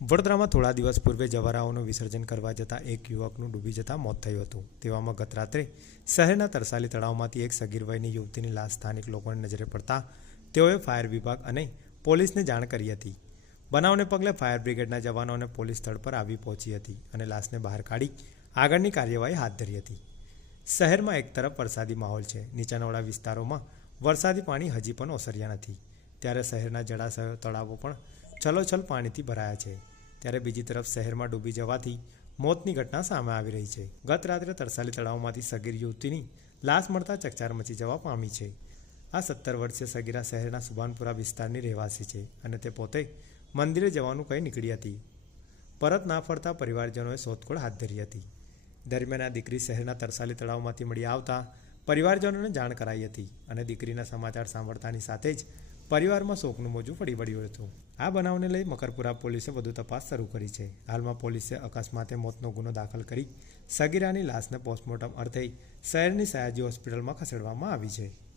વડોદરામાં થોડા દિવસ પૂર્વે જવારાઓનું વિસર્જન કરવા જતાં એક યુવકનું ડૂબી જતાં મોત થયું હતું. તેવામાં ગત રાત્રે શહેરના તરસાલી તળાવમાંથી એક સગીર વયની યુવતીની લાશ સ્થાનિક લોકોની નજરે પડતા તેઓએ ફાયર વિભાગ અને પોલીસને જાણ કરી હતી. બનાવને પગલે ફાયર બ્રિગેડના જવાનો અને પોલીસ સ્થળ પર આવી પહોંચી હતી અને લાશને બહાર કાઢી આગળની કાર્યવાહી હાથ ધરી હતી. શહેરમાં એક તરફ વરસાદી માહોલ છે. નીચાણવાળા વિસ્તારોમાં વરસાદી પાણી હજી પણ ઓસર્યા નથી. ત્યારે શહેરના જળાશયો, તળાવો પણ છલોછલ પાણીથી ભરાયા છે. ત્યારે બીજી તરફ શહેરમાં ડૂબી જવાથી મોતની ઘટના સામે આવી રહી છે. ગત રાત્રે તરસાલી તળાવમાંથી સગીર યુવતીની લાશ મળતા ચકચાર મચી જવા પામી છે. આ સત્તર વર્ષીય સગીરા શહેરના સુભાનપુરા વિસ્તારની રહેવાસી છે અને તે પોતે મંદિરે જવાનું કહી નીકળી હતી. પરત ના ફરતા પરિવારજનોએ શોધખોળ હાથ ધરી હતી. દરમિયાન આ દીકરી શહેરના તરસાલી તળાવમાંથી મળી આવતા પરિવારજનોને જાણ કરાઈ હતી અને દીકરીના સમાચાર સાંભળતાની સાથે જ પરિવારમાં શોકનું મોજું પડી વળ્યું હતું. આ બનાવને લઈ મકરપુરા પોલીસે વધુ તપાસ શરૂ કરી છે. હાલમાં પોલીસે અકસ્માતે મોતનો ગુનો દાખલ કરી સગીરાની લાશને પોસ્ટમોર્ટમ અર્થે શહેરની સયાજી હોસ્પિટલમાં ખસેડવામાં આવી છે.